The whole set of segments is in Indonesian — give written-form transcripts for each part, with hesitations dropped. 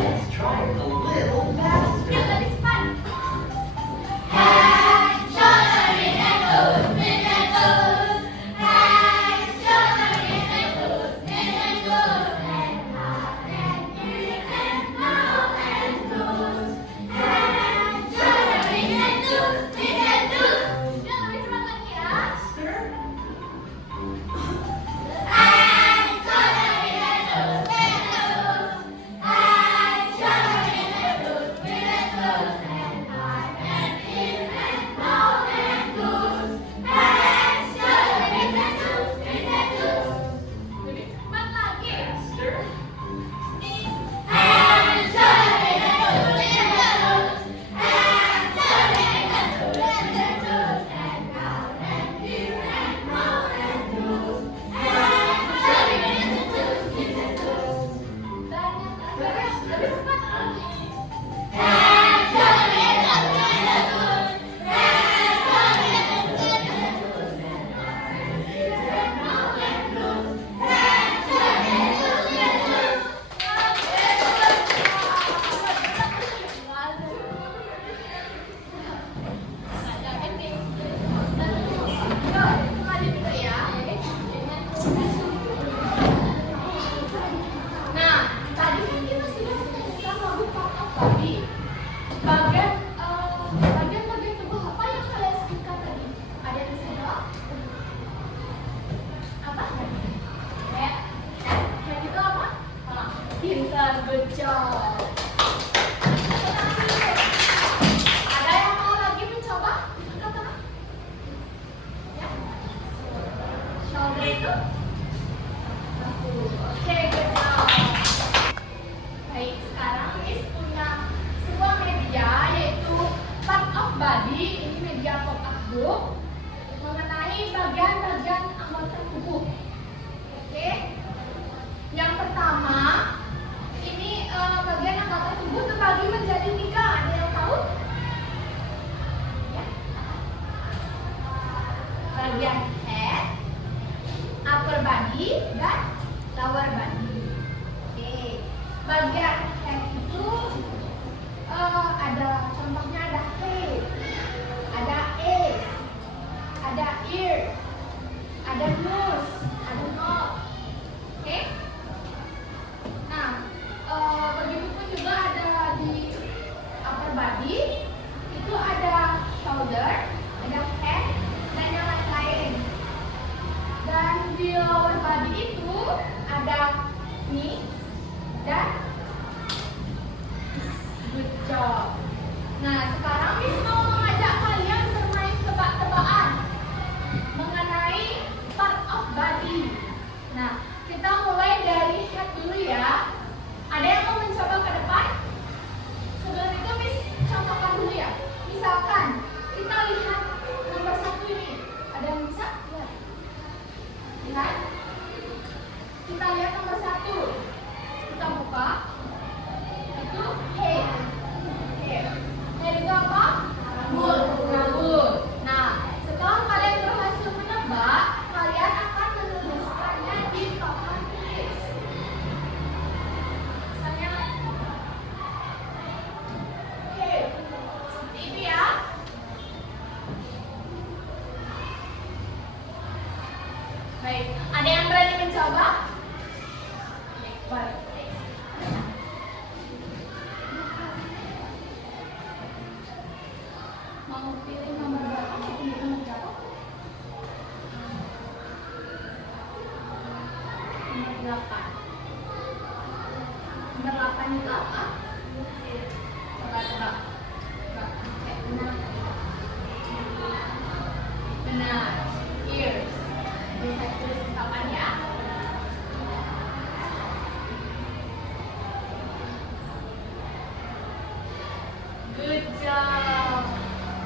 Let's try it a little faster. Good job. Ada yang mau lagi mencoba? Ya. Shoulder itu? Oke, good job. Baik, sekarang Miss punya sebuah media yaitu part of body. Ini media pop-up book mengenai bagian-bagian anggota tubuh. Oke. Yang pertama, ini bagian anggota tubuh terbagi menjadi 3. Ada yang tahu? Ya. Bagian head, upper body, dan lower body. Oke. Bagian head itu ada contohnya ada head, ada eyes, ada ear, ada nose, ada mouth. Oke. Begitupun juga ada di upper body itu ada shoulder, ada head, dan yang lain-lain. Dan di lower body itu ada knee dan good job. Nah, sekarang Miss mau mengajak kalian bermain tebak-tebakan mengenai part of body. Nah, kita mulai dari head dulu ya. Ada yang mau mencoba ke depan? Sebelum itu Miss contohkan dulu ya. Misalkan kita lihat nomor 1 ini. Ada yang bisa? Lihat. Lihat. Kita lihat nomor 1. Kita buka. Itu head. Head. Head itu apa? Rambut. Rambut. Nah, setelah kalian berhasil menebak, kalian akan menuliskannya di papan tulis. Baik, ada yang berani mencoba? Baik. Mau pilih nomor berapa? Pilih nomor berapa? Nomor 8. Nomor 8 itu apa? Coba. Benar. Benar. Ears. Bisa tulis kapan ya? Good job.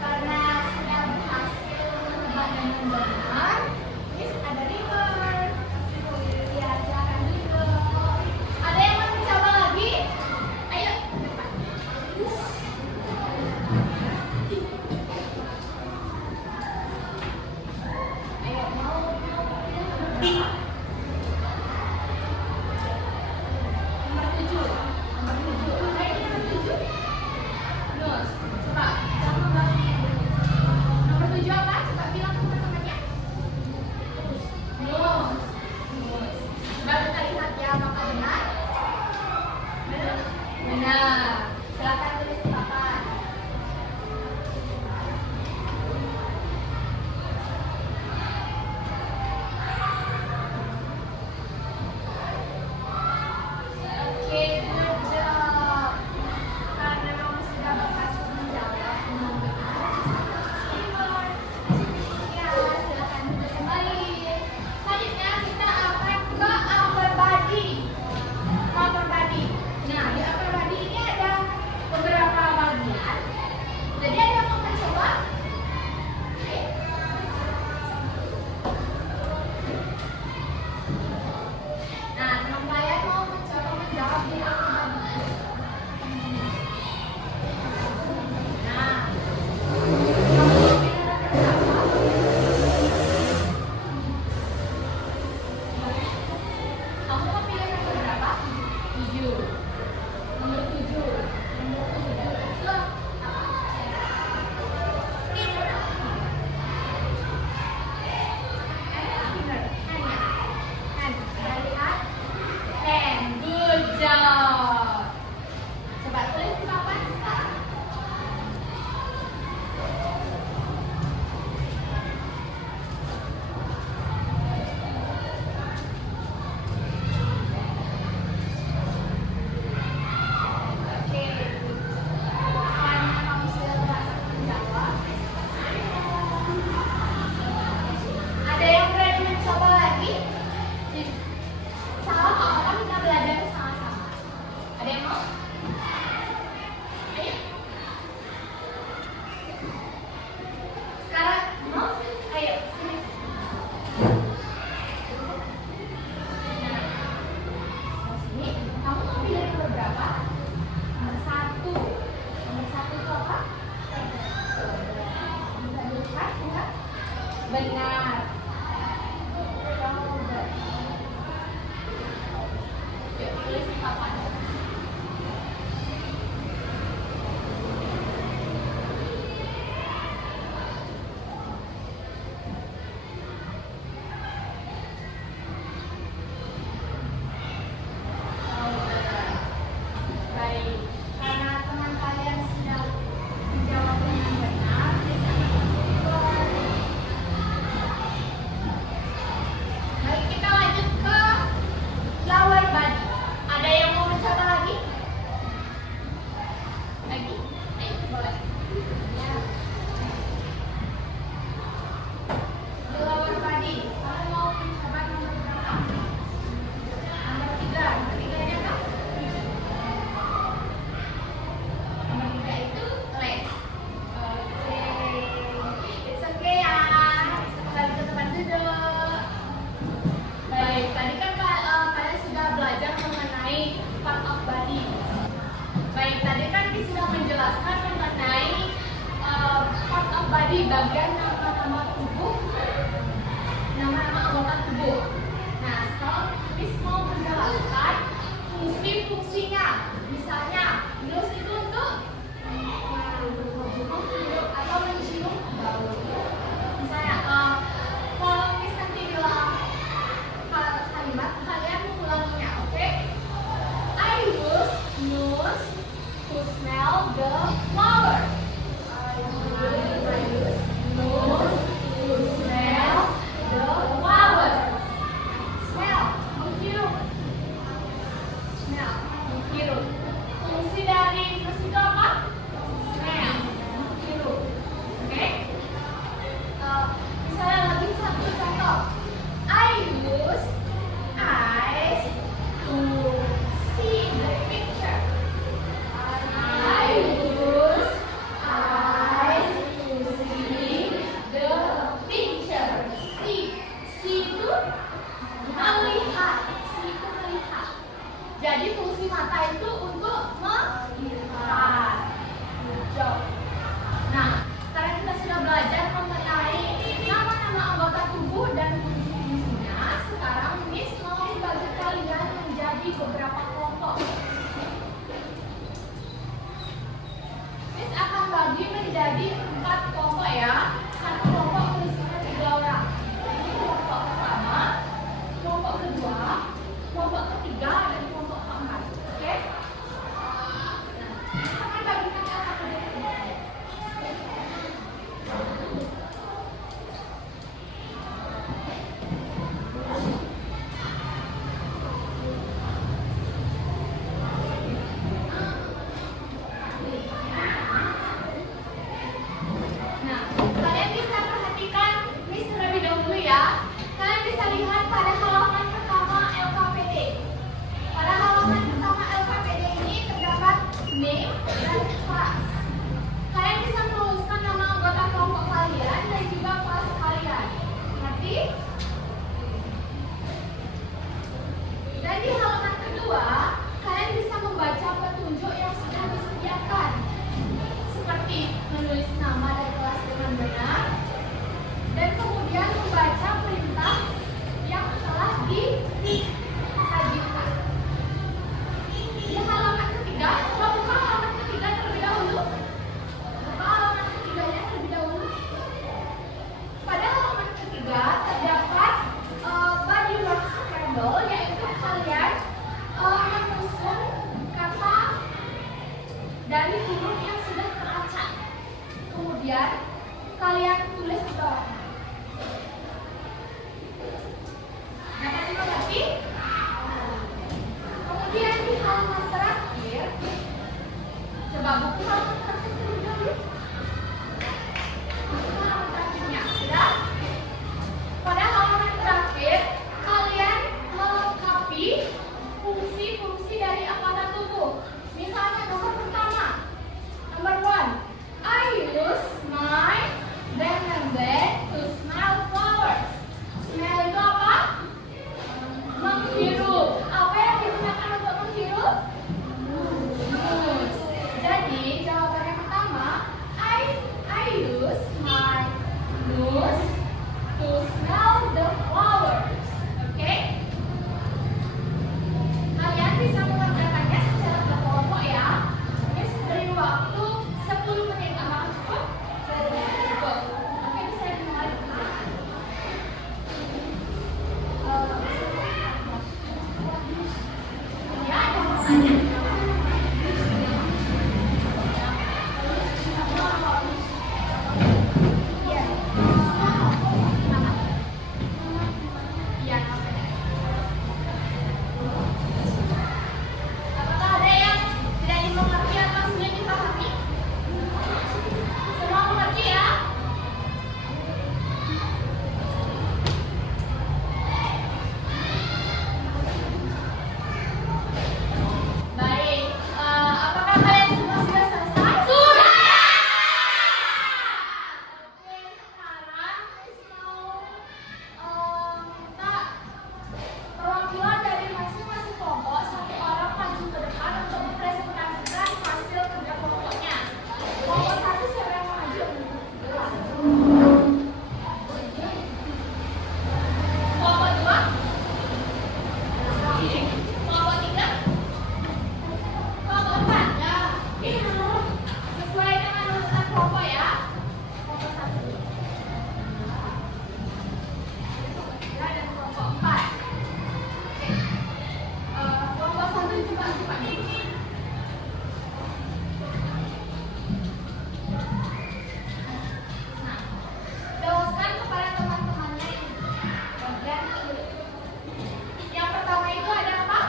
Karena sudah berhasil menebak dengan benar, Miss ada reward. Ya, silakan dulu. Ada yang mau mencoba lagi? Ayo. Ayo, mau pilih nomor berapa? body. Nah, kamu mau pilih nomor berapa? 7. Nomor 7. Nomor 7. Loh, good job. Coba tulis di papan sekarang. Oke. Karena kamu sudah berhasil menjawab. Ada yang berani mencoba lagi? Salah orang kita belajar sama-sama. Ada yang mau? Ayo. Sekarang mau? Ayo, sini. Nah, sini. Kamu mau pilih nomor berapa? Nomor 1. Nomor 1 itu apa? Bisa dilihat, ya? Benar. Yuk, tulis di papan. Baik, karena teman kalian sudah menjawab dengan benar, baik, kita lanjut ke lower body. Ada yang mau mencoba lagi? Lagi? Ayo, boleh. Ya. Di lower body, kamu mau mencoba nomor berapa? Nomor 3. Nomor 3-nya apa? Nomor 3 itu leg. Oke. It's okay ya. Bisa kembali ke tempat duduk. Baik, tadi kan kalian sudah belajar mengenai part of body. Baik, tadi kan kita sudah menjelaskan mengenai part of body, bagian nama-nama tubuh, nama-nama anggota tubuh. Nah, sekarang Miss mau menjelaskan fungsi-fungsinya. Misalnya, nose itu untuk menghirup atau mencium bau. Misalnya, kalau Miss nanti bilang kalimat, kalian mengulanginya, oke? I use nose to smell the flower. I use nose to smell the flower. Smell, menghirup. Smell, menghirup. Fungsi dari nose itu apa? Smell, menghirup. Oke? Misalnya lagi satu contoh. I use eyes to see the picture. I use eyes to see the picture. See itu melihat. See itu melihat. Jadi fungsi mata itu untuk melihat. Good job. Nah, sekarang kita sudah belajar mengenai nama-nama anggota tubuh dan fungsi-fungsinya. Sekarang Miss mau bagi kalian menjadi beberapa kelompok. Miss akan bagi menjadi 4 kelompok ya. Satu kelompok berisinya 3 orang. Ini kelompok pertama, kelompok kedua, kelompok ketiga, dan kelompok keempat. Oke? Nah, Miss akan bagikan ke satu. menulis nama dan kelas dengan benar, dan kemudian membaca perintah yang telah disajikan. Di halaman ketiga, coba buka halaman ketiga terlebih dahulu. Buka halaman ketiganya terlebih dahulu. Pada halaman ketiga terdapat body word scramble, yaitu kalian menyusun kata dari huruf yang sudah teracak. Kemudian kalian tulis di bawah. Dapat dimengerti? Kemudian di halaman terakhir, coba buku halaman terakhir terlebih dahulu. Buku halaman terakhirnya sudah. Pada halaman terakhir, kalian melengkapi fungsi-fungsi dari aparatur tubuh. Misalnya nomor pertama, number 1, I use my then to smell flowers. Smell itu apa? Menghirup. Apa yang digunakan untuk menghirup? Nose. Jadi jawaban yang pertama, I use my nose to smell the flowers. Oke? Kalian bisa mengerjakannya secara berkelompok ya. Miss beri waktu 10 menit. Apakah cukup? Cukup. Oke, bisa dimulai. Ya, ada yang mau tanya? Iya. Apakah ada yang tidak dimengerti atau sudah dipahami? Semua mengerti ya? Baik, apakah kalian semua sudah selesai? Sudah! Oke, sekarang Miss mau minta perwakilan dari masing-masing kelompok, satu orang maju ke depan untuk mempresentasikan hasil kerja kelompoknya. Kelompok satu siapa yang mau maju? Kelompok dua? Kelompok tiga? Kelompok empat? Ya. Sesuai dengan urutan kelompok ya. Kelompok satu. Kelompok tiga dan kelompok empat. Kelompok satu coba cepat nih. Nah, jelaskan kepada teman-temannya ini. Bagian kiri. Yang pertama itu ada apa?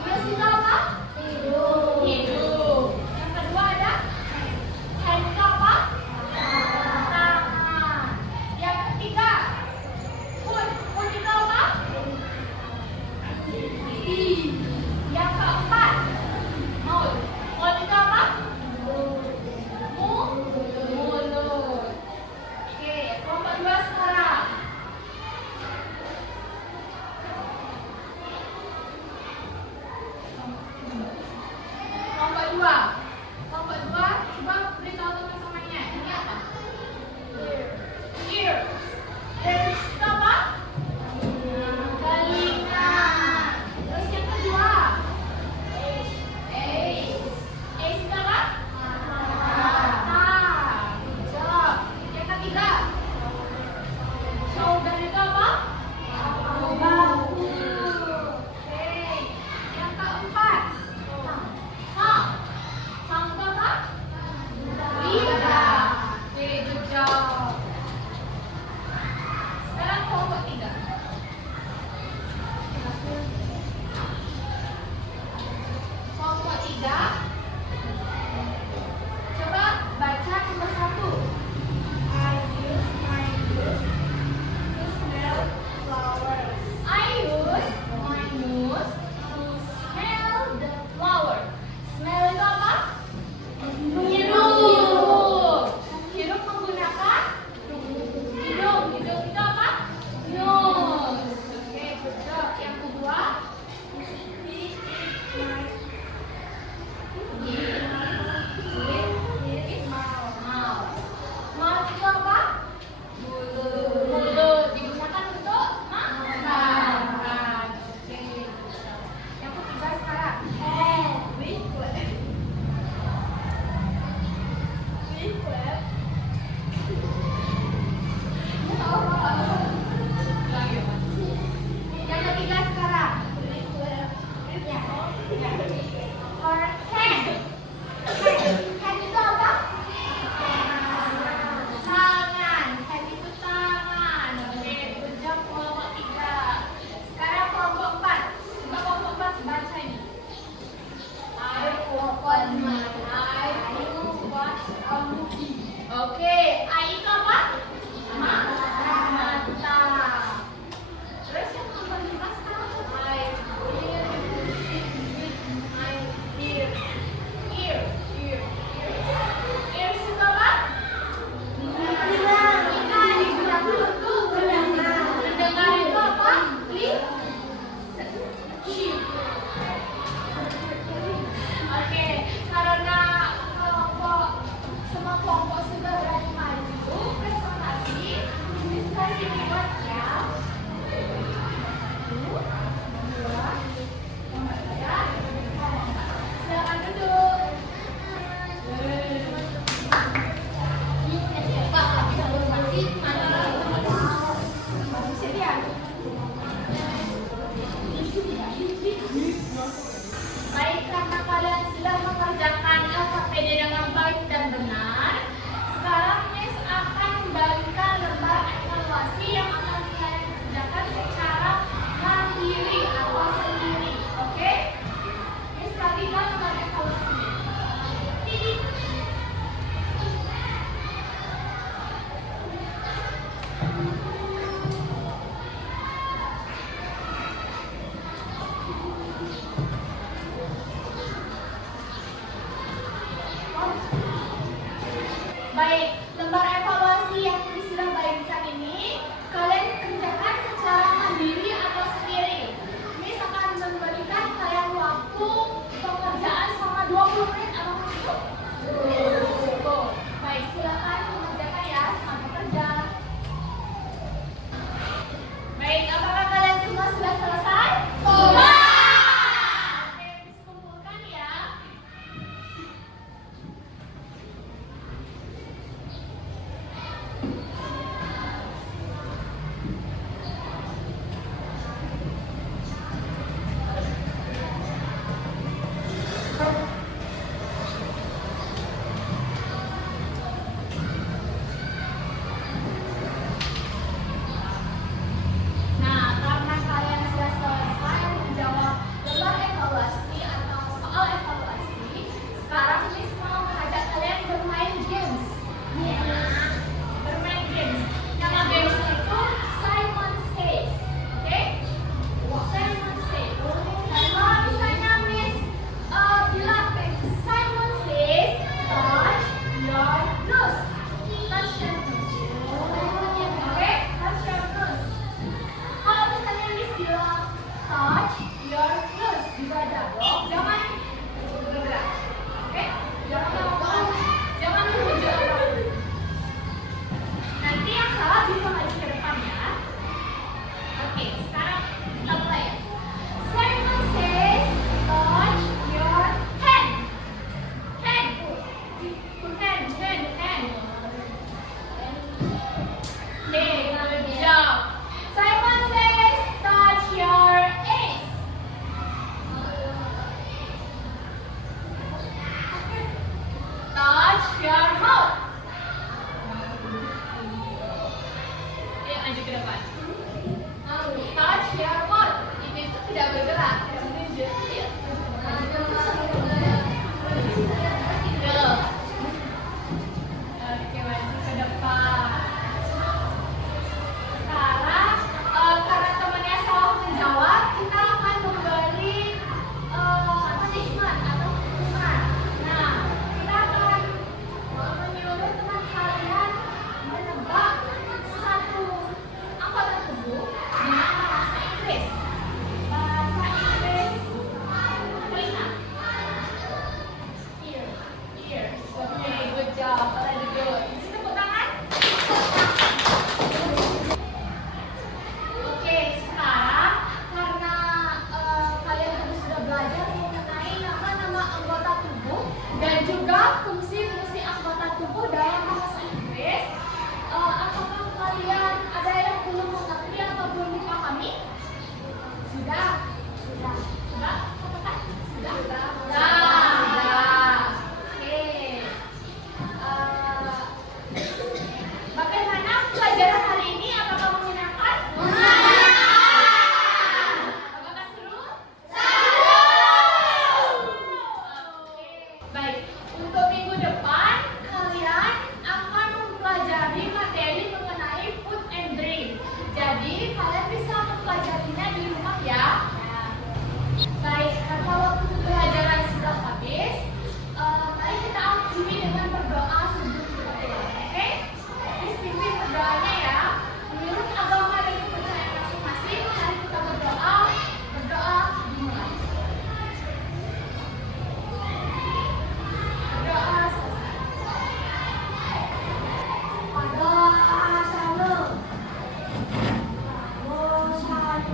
Bias itu apa? Hidup. Hidup. Yang kedua ada? Hand itu apa? Tangan. Yang ketiga? Foot. Foot itu apa? Gigi. Yang keempat? Mouth. Mouth itu apa? Mulut. Oke, kelompok dua sekarang. Kelompok dua. Kelompok dua, coba beritahu teman-temannya. Ini apa? Ear. Ears itu apa? Telinga. Terus yang kedua? Ace. Ace itu apa? Mata. Good job. Yang ketiga? Shoulder itu apa? Bahu. Oke. Yang keempat? Tongue. your hand. Hand itu apa? Tangan. Hand itu tangan. Oke, good job kelompok 3. Sekarang kelompok 4. Coba kelompok 4 baca ini. I open my eyes to watch a movie. Oke, I itu apa? Mata. Terus yang kelompok 5 sekarang I hear music with my ear. Ear. Ear itu apa? Kita digunakan untuk mendengar. Mendengar itu apa? Oke, karena semua kelompok sudah berani maju presentasi, diskusi dibuat ya. 1, 2, 3, silakan duduk. Baik, karena kalian sudah mengerjakan LKPD dengan baik dan benar, sekarang Miss akan membagikan lembar evaluasi yang akan kalian kerjakan secara mandiri atau sendiri. Oke? Miss bagikan lembar evaluasi. Baik, lembar evaluasi yang sudah bagikan ini kalian kerjakan secara mandiri atau sendiri. Miss akan memberikan kalian waktu pengerjaan selama 20 menit atau cukup? Cukup. Baik, silakan mengerjakan ya, selamat bekerja. Baik, apakah kalian semua sudah selesai? Sudah. Oke, Miss kumpulkan ya. Nah, karena kalian sudah selesai menjawab lembar evaluasi atau soal evaluasi, sekarang Miss mau mengajak kalian bermain games. Bermain games. Nama games itu Simon Says. Oke? Simon Says. Dan kalau misalnya Miss bilang Simon Says, touch your nose. Touch your nose. Oke? Touch your nose. Kalau misalnya Miss bilang touch your nose di dada, jangan bergerak, oke? Jangan menuju apapun. Nanti yang salah bisa maju ke depan ya. Oke, sekarang kita mulai ya. Simon says touch your hand. Hand. Okay, good job. Simon says touch your eyes.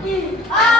I, A,